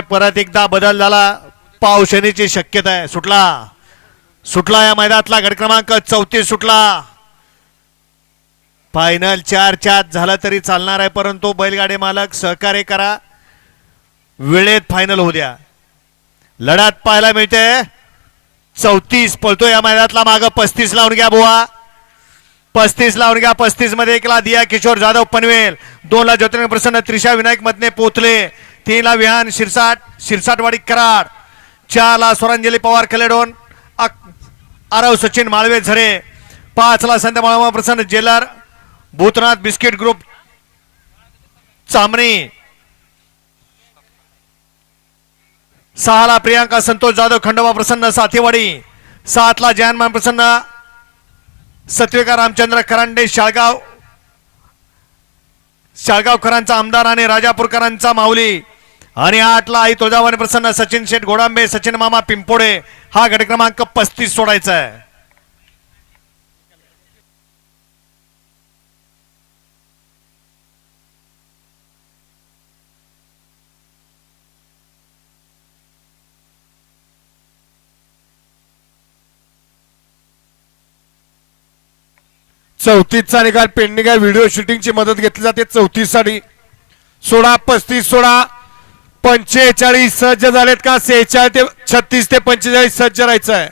परत एकदा बदल झाला. पावसाची शक्यता आहे. सुटला. सुटला या मैदानातला गट क्रमांक चौतीस सुटला. फायनल चार चार झालं तरी चालणार आहे. परंतु बैलगाडी मालक सहकार्य करा. वेळेत फायनल होऊ द्या. लढात पाहायला मिळते. चौतीस पळतो या मैदानातला माग. पस्तीस लावून घ्या बुवा. पस्तीस लावून घ्या. पस्तीसमध्ये एकला दिया किशोर जाधव पनवेल. दोन ला प्रसन्न त्रिशा विनायक मधने पोचले तीनला विहान शिरसाट शिरसाटवाडी कराड. चारला स्वरांजली पवार कलेडोन अक- आरव सचिन माळवे झरे. पाचला Sant Malwa Prasanna jailer. Bhootnath biscuit group Chamani. सहाला प्रियांका संतोष जाधव खंडोबा प्रसन्न साथीवाडी. सातला जयनमान प्रसन्न. सत्विका रामचंद्र करांडे शाळगाव शाळगावकरांचा आमदार आणि राजापूरकरांचा माऊली. आणि आठला आई तुळजावानी प्रसन्न सचिन शेठ घोडांबे सचिन मामा पिंपोडे हा गट क्रमांक पस्तीस सोडायचा आहे. चौतीसचा निकाल पेंडिंग आहे. व्हिडिओ शूटिंगची मदत घेतली जाते. चौतीससाठी सोळा पस्तीस सोळा पंचेचाळीस सज्ज झालेत का? सेहेचाळीस ते छत्तीस ते पंचेचाळीस सज्ज राहायचं आहे